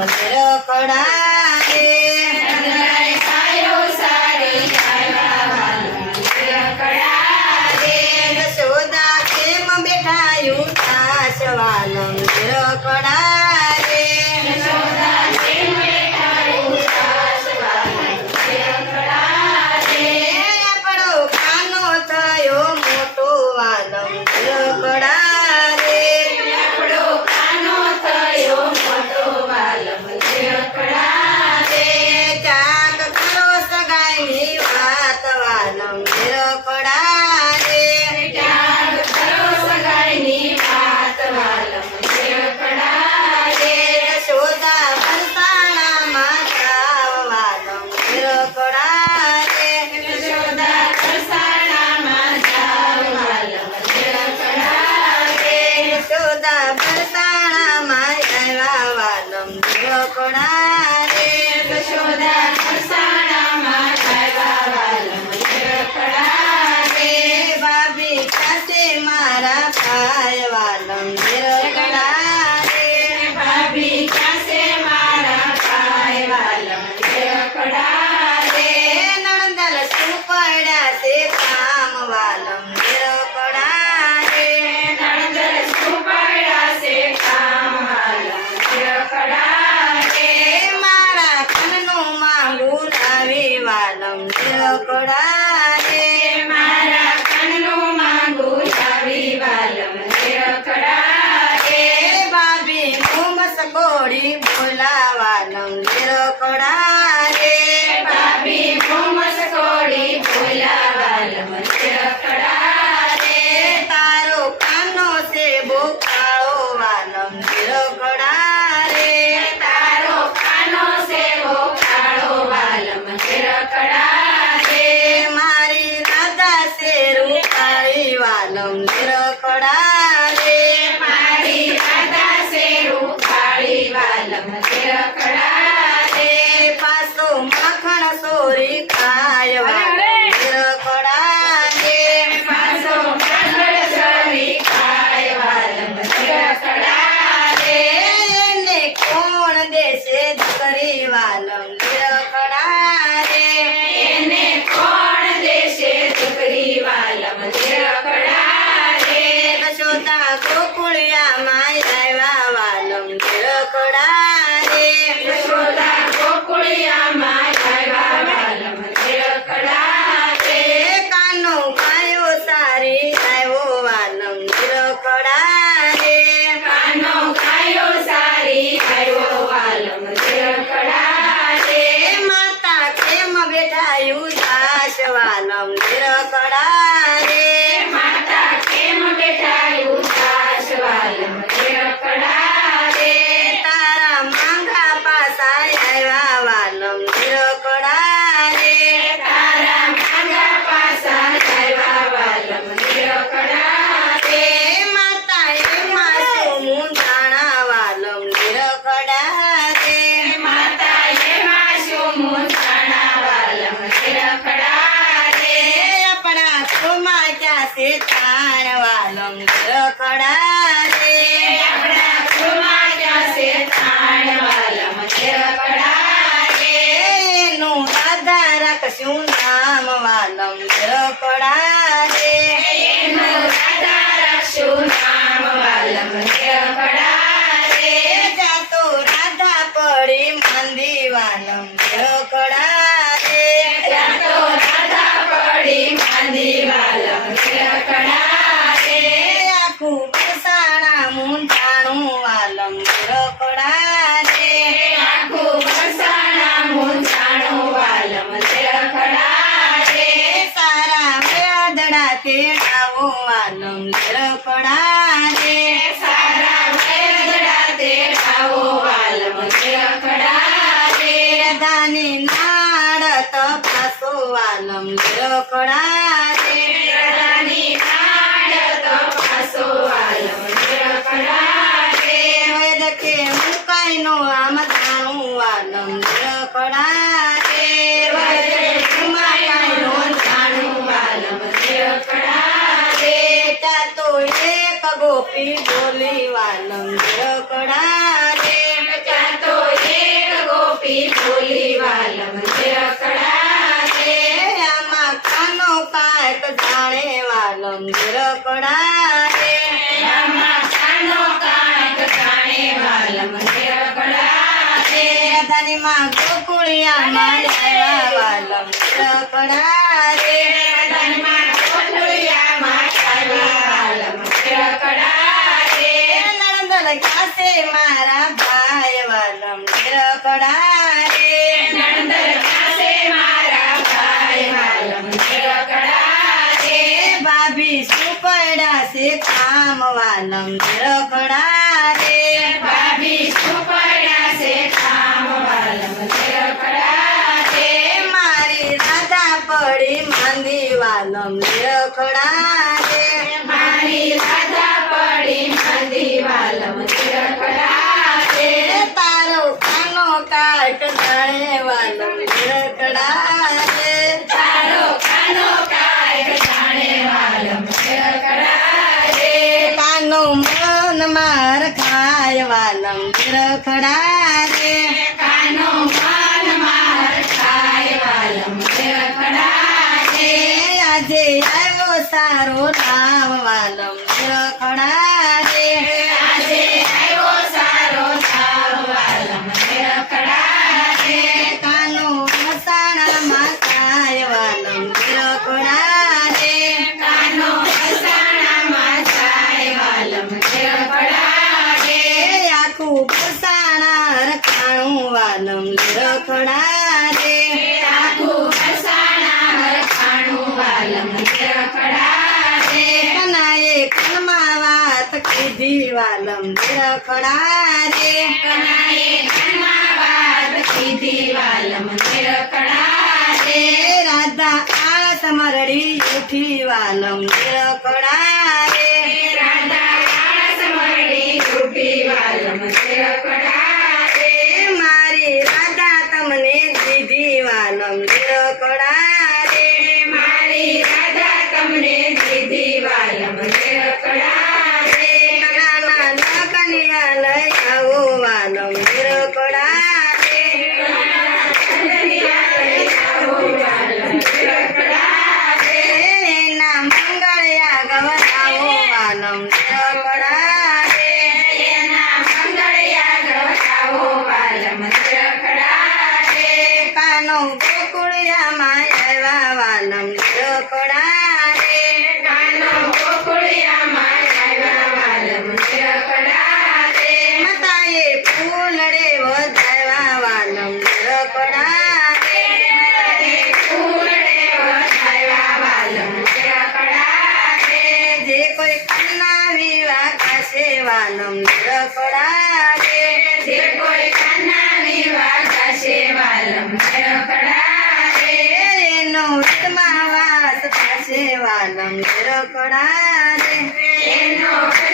મંદિર ખડા I. બેઠા you દાસ વાલમ નિરકડા શંખ ખડારે આપણા કુમાર જશે તાણવાલમ દેવ ખડારે નું દાદા રાખશું નામ વાલમ દેવ ખડારે નું દાદા રાખશું, નામ વાલમ. કપડા રે સારા વેદડા તે આવો આલમ તે અખડા રે દાની નાળ તપાસો આલમ લે ગોપી બોલી વાલમ રખડા રે ત્યાં તો એક ગોપી બોલી વાલમ રખડા રે આમાં કાનો કાંઈક જાણે વાલમ રખડા રે આમાં જાણે વાલમ રખડા ધનીમાં ગોકુળિયામાં આવ્યા વાલમ રખડા રે રાધાનમાં ગોકુળિયામાં આવ્યા વાલમ રખડા રે કાસે મારા ભાઈ વાલમ રખડારે નંદર પાસે મારા ભાઈ વાલમ રખડા રે ભાભી સુપડા સે કામ વાલમ રખડા રે ભાભી સુપડા સે કામ વાલમ રખડારે મારી રાધા પડી માંદી વાલમ રખડા માર ખાય વાલમ રખડા રે કાનો મન માર ખાય વાલમ રખડા આજે આવ્યો સારો રામ વાલમ. વાલમ રખડા રે કનાએ કાનમાં વાત કીધી વાલમ રખડા રે રાધા આ સમરડી ઉઠી વાલમ રખડા ગોકુળિયામાં આવ્યા વાલમ રખડા રે પાલમ રખડા રે